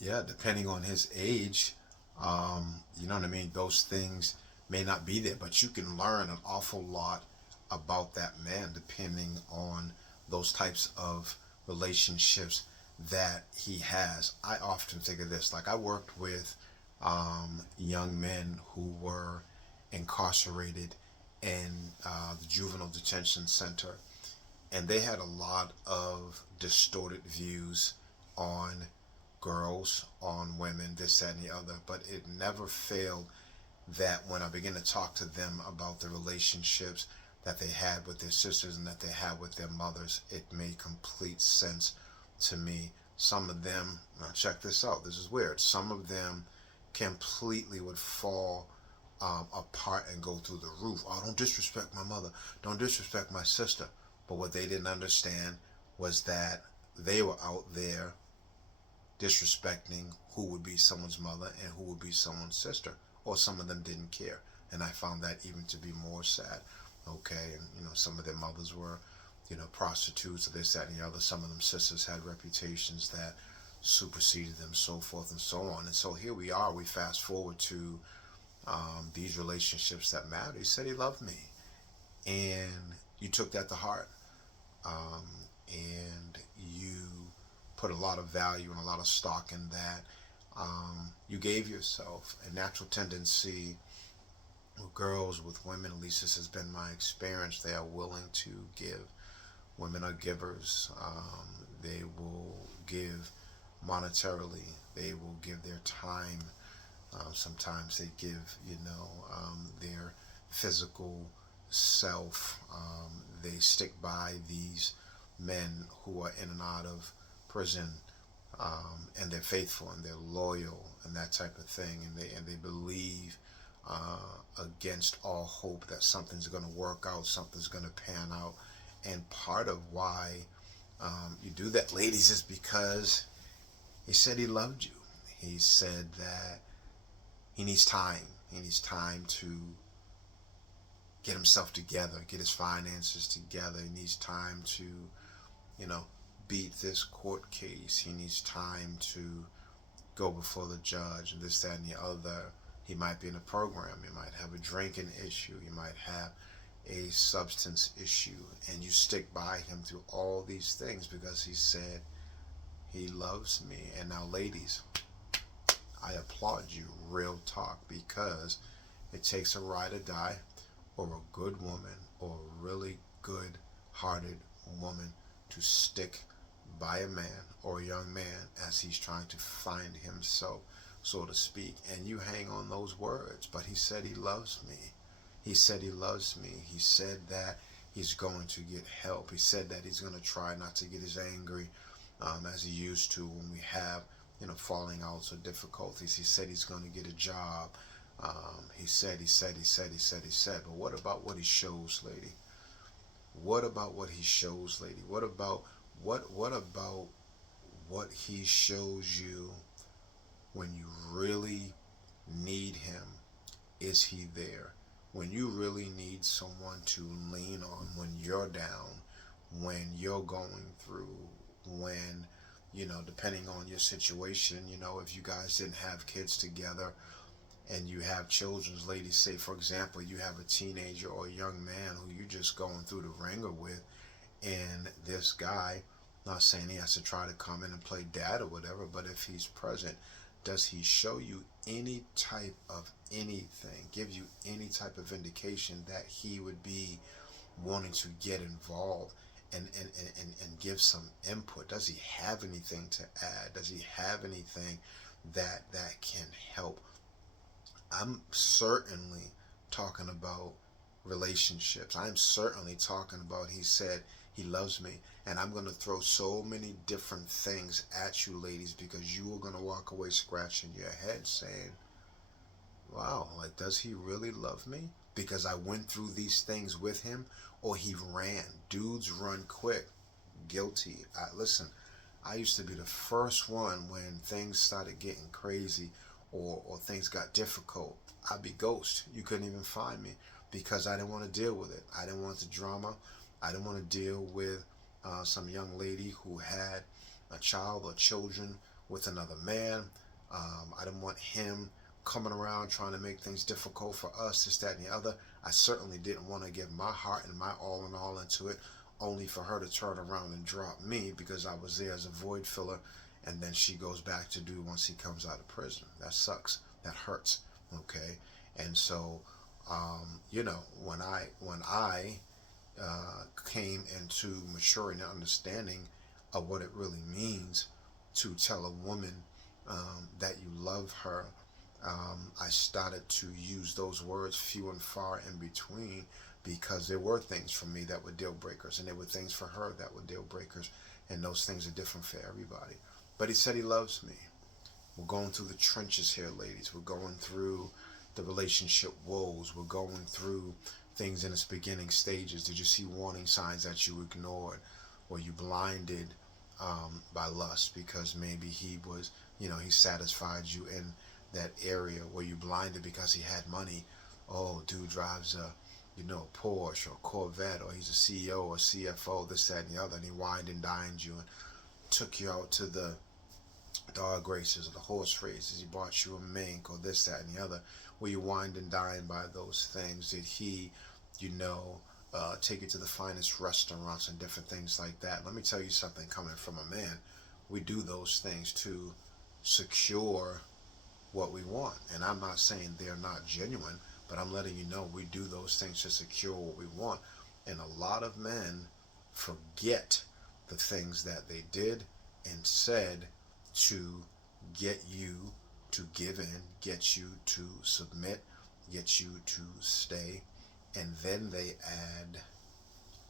Yeah, depending on his age, you know what I mean? Those things may not be there, but you can learn an awful lot about that man depending on those types of relationships that he has. I often think of this like I worked with young men who were incarcerated in the juvenile detention center, and they had a lot of distorted views on girls, on women, this, that, and the other. But it never failed that when I began to talk to them about the relationships that they had with their sisters and that they had with their mothers, it made complete sense to me. Some of them, now check this out, this is weird. Some of them completely would fall apart and go through the roof. Oh, don't disrespect my mother. Don't disrespect my sister. But what they didn't understand was that they were out there disrespecting who would be someone's mother and who would be someone's sister, or some of them didn't care, and I found that even to be more sad. Okay, and some of their mothers were, prostitutes or this, that, and the other. Some of them sisters had reputations that superseded them, so forth and so on. And so here we are. We fast forward to these relationships that matter. He said he loved me, and you took that to heart, and you put a lot of value and a lot of stock in that. You gave yourself a natural tendency with girls, with women, at least this has been my experience. They are willing to give. Women are givers. They will give monetarily. They will give their time. Sometimes they give, their physical self. They stick by these men who are in and out of prison, and they're faithful and they're loyal and that type of thing, and they believe against all hope that something's going to work out, something's going to pan out. And part of why you do that, ladies, is because he said he loved you. He said that he needs time. He needs time to get himself together, get his finances together. He needs time to, you know, beat this court case. He needs time to go before the judge and this, that, and the other. He might be in a program. He might have a drinking issue. He might have a substance issue. And you stick by him through all these things because he said he loves me. And now, ladies, I applaud you, real talk, because it takes a ride or die or a good woman or a really good hearted woman to stick by a man or a young man as he's trying to find himself, so to speak. And you hang on those words. But he said he loves me. He said he loves me. He said that he's going to get help. He said that he's going to try not to get as angry as he used to when we have, falling outs or difficulties. He said he's going to get a job. He said. But what about what he shows, lady? What about what he shows, lady? What about what he shows you when you really need him? Is he there? When you really need someone to lean on when you're down, when you're going through, when, depending on your situation, if you guys didn't have kids together and you have children's, ladies, say for example, you have a teenager or a young man who you're just going through the ringer with, and this guy, not saying he has to try to come in and play dad or whatever, but if he's present, does he show you any type of anything, give you any type of indication that he would be wanting to get involved and give some input? Does he have anything to add? Does he have anything that can help? I'm certainly talking about relationships. I'm certainly talking about he said he loves me. And I'm going to throw so many different things at you, ladies, because you are going to walk away scratching your head saying, wow, like, does he really love me? Because I went through these things with him, or he ran. Dudes run quick. Guilty. Listen, I used to be the first one when things started getting crazy or things got difficult. I'd be ghost. You couldn't even find me because I didn't want to deal with it. I didn't want the drama. I didn't want to deal with some young lady who had a child or children with another man. I didn't want him coming around trying to make things difficult for us, this, that, and the other. I certainly didn't want to give my heart and my all and all into it, only for her to turn around and drop me because I was there as a void filler, and then she goes back to do once he comes out of prison. That sucks. That hurts. Okay, and so when I came into maturing and understanding of what it really means to tell a woman that you love her, I started to use those words few and far in between, because there were things for me that were deal breakers, and there were things for her that were deal breakers, and those things are different for everybody. But he said he loves me. We're going through the trenches here, ladies. We're going through the relationship woes. We're going through things in its beginning stages. Did you see warning signs that you ignored? Or you blinded by lust because maybe he was, he satisfied you in that area? Where you blinded because he had money? Oh, dude drives a, Porsche or Corvette, or he's a CEO or CFO, this, that, and the other, and he wined and dined you and took you out to the dog races or the horse races. He bought you a mink or this, that, and the other. Were you wined and dined by those things? Did he, take you to the finest restaurants and different things like that? Let me tell you something, coming from a man, we do those things to secure what we want. And I'm not saying they're not genuine, but I'm letting you know we do those things to secure what we want. And a lot of men forget the things that they did and said to get you to give in, get you to submit, get you to stay. And then they add,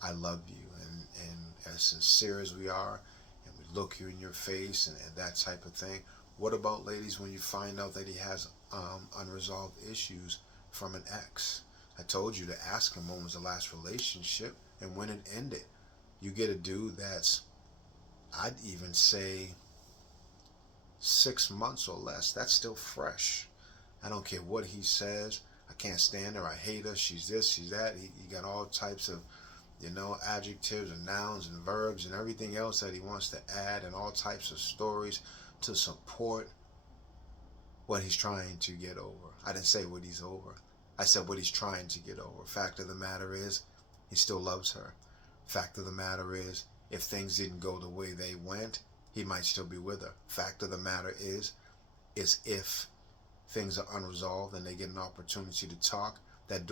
I love you. And as sincere as we are, and we look you in your face and that type of thing. What about, ladies, when you find out that he has unresolved issues from an ex? I told you to ask him when was the last relationship and when it ended. You get a dude that's, I'd even say, 6 months or less. That's still fresh. I don't care what he says. I can't stand her. I hate her. She's this, she's that. He got all types of, adjectives and nouns and verbs and everything else that he wants to add, and all types of stories to support what he's trying to get over. I didn't say what he's over. I said what he's trying to get over. Fact of the matter is, he still loves her. Fact of the matter is, if things didn't go the way they went, he might still be with her. Fact of the matter is if things are unresolved and they get an opportunity to talk,